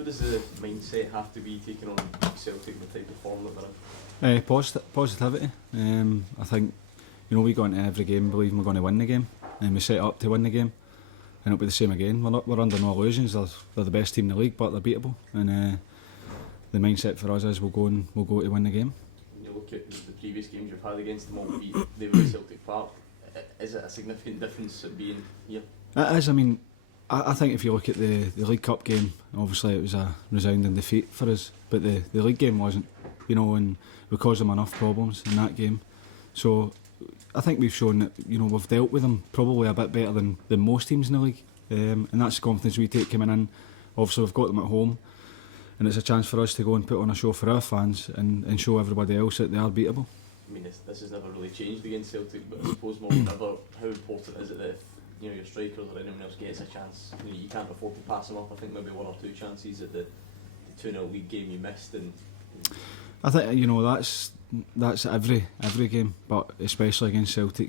what does the mindset have to be taking on Celtic and the type of form that they're in? Positivity. I think, we go into every game believing we're going to win the game, and we set up to win the game, and it'll be the same again. We're under no illusions. They're the best team in the league, but they're beatable, and the mindset for us is we'll go to win the game. When you look at the previous games you've had against them, all they were at Celtic Park. Is it a significant difference at being here? It is. I mean, I think if you look at the League Cup game, obviously it was a resounding defeat for us, but the League game wasn't, and we caused them enough problems in that game. So I think we've shown that, we've dealt with them probably a bit better than most teams in the league, and that's the confidence we take coming in. Obviously we've got them at home, and it's a chance for us to go and put on a show for our fans and show everybody else that they are beatable. I mean, this has never really changed against Celtic, but I suppose more than ever, how important is it that if your strikers or anyone else gets a chance, you can't afford to pass them up? I think maybe one or two chances at the 2-0 league game you missed, and I think that's every game, but especially against Celtic.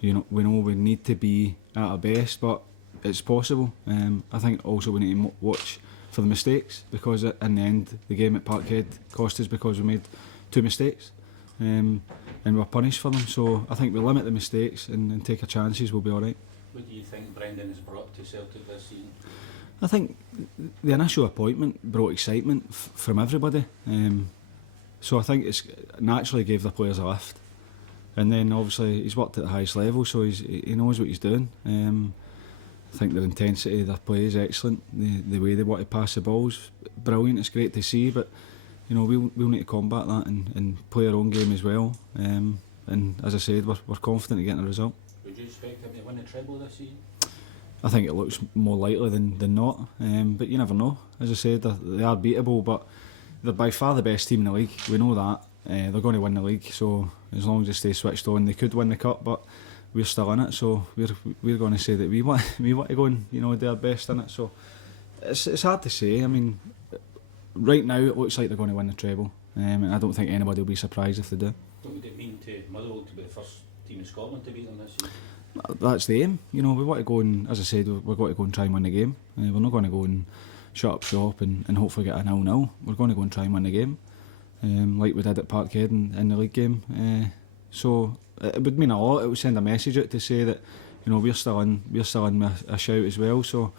We know we need to be at our best, but it's possible. I think also we need to watch for the mistakes, because in the end the game at Parkhead cost us because we made 2 mistakes, and we're punished for them. So I think we limit the mistakes and take our chances, we'll be alright. What do you think Brendan has brought to Celtic this season? I think the initial appointment brought excitement from everybody, so I think it's naturally gave the players a lift, and then obviously he's worked at the highest level, so he knows what he's doing. I think their intensity of their play is excellent, the way they want to pass the ball's brilliant. It's great to see, but we'll need to combat that and play our own game as well, and as I said, we're confident of getting a result. Would you expect them to win the treble this season? I think it looks more likely than not, but you never know. As I said, they are beatable, but they're by far the best team in the league. We know that. They're going to win the league, so as long as they stay switched on, they could win the cup, but we're still in it, so we're going to say that we want to go and do our best in it. So it's hard to say. I mean, right now it looks like they're going to win the treble, and I don't think anybody will be surprised if they do. What would it mean to Motherwell to be the first team in Scotland to beat them this season? That's the aim. We want to go and, as I said, we're going to go and try and win the game. We're not going to go and shut up shop and hopefully get a 0-0. We're going to go and try and win the game, like we did at Parkhead in the league game. So it would mean a lot. It would send a message out to say that we're still in a shout as well. So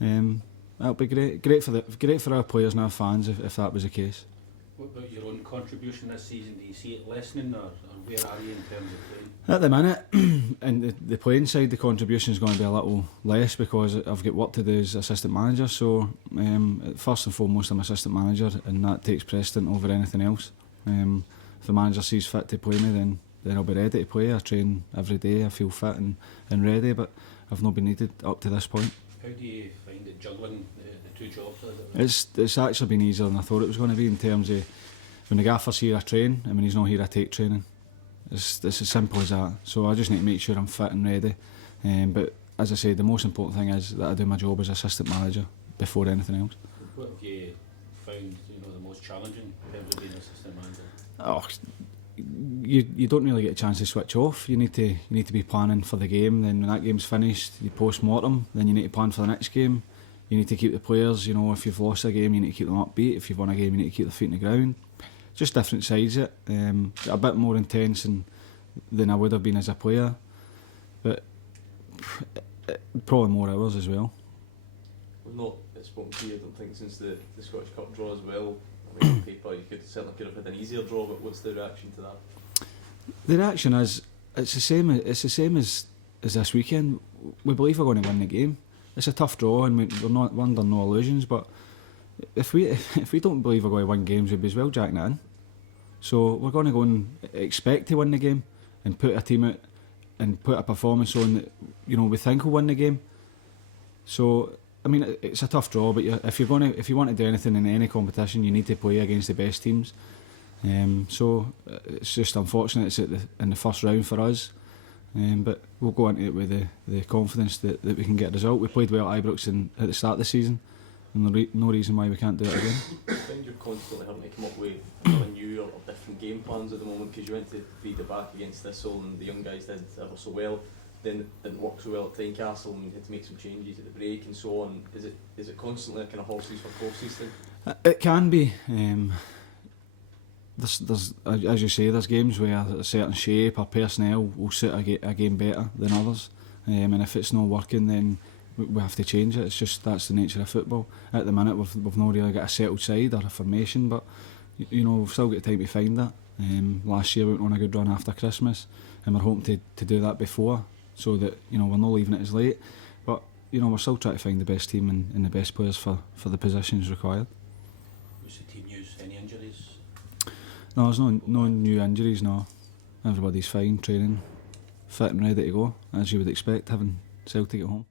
that'll be great for our players and our fans if that was the case. What about your own contribution this season? Do you see it lessening, or where are you in terms of playing? At the minute, and the playing side, the contribution is going to be a little less because I've got work to do as assistant manager. So first and foremost, I'm assistant manager, and that takes precedent over anything else. If the manager sees fit to play me, then I'll be ready to play. I train every day. I feel fit and ready, but I've not been needed up to this point. How do you find it juggling the 2 jobs? It's actually been easier than I thought it was going to be, in terms of when the gaffer's here I train, and when he's not here I take training. It's as simple as that. So I just need to make sure I'm fit and ready. But as I said, the most important thing is that I do my job as assistant manager before anything else. What have you found the most challenging in terms of being assistant manager? Oh, you don't really get a chance to switch off. You need to be planning for the game. Then when that game's finished, you post-mortem. Then you need to plan for the next game. You need to keep the players, if you've lost a game, you need to keep them upbeat. If you've won a game, you need to keep their feet on the ground. Just different sides of it. A bit more intense than I would have been as a player, but probably more hours as well. We've not spoken to you, I don't think, since the Scottish Cup draw as well. I mean, on paper you certainly could have had an easier draw, but what's the reaction to that? The reaction is it's the same as this weekend. We believe we're going to win the game. It's a tough draw, and we're under no illusions. But if we don't believe we're going to win games, we'd be as well jacking it in. So we're going to go and expect to win the game and put a team out and put a performance on that we think will win the game. So I mean, it's a tough draw, but if you want to do anything in any competition, you need to play against the best teams. So it's just unfortunate it's in the first round for us. But we'll go into it with the confidence that we can get a result. We played well at Ibrox at the start of the season, and no reason why we can't do it again. I think you're constantly having to come up with another new or different game plans at the moment, because you went to beat the back against Thistle and the young guys did ever so well. didn't work so well at Tynecastle and we had to make some changes at the break and so on. Is it constantly a kind of horses for courses thing? It can be. There's as you say, there's games where a certain shape or personnel will suit a game better than others, and if it's not working, then we have to change it. It's just that's the nature of football. At the minute, we've not really got a settled side or a formation, but we've still got time to find that. Last year we went on a good run after Christmas, and we're hoping to do that before, so that we're not leaving it as late. But we're still trying to find the best team and the best players for the positions required. Was the team news? Any injuries? No, there's no new injuries. No, everybody's fine, training, fit and ready to go, as you would expect, having Celtic at home.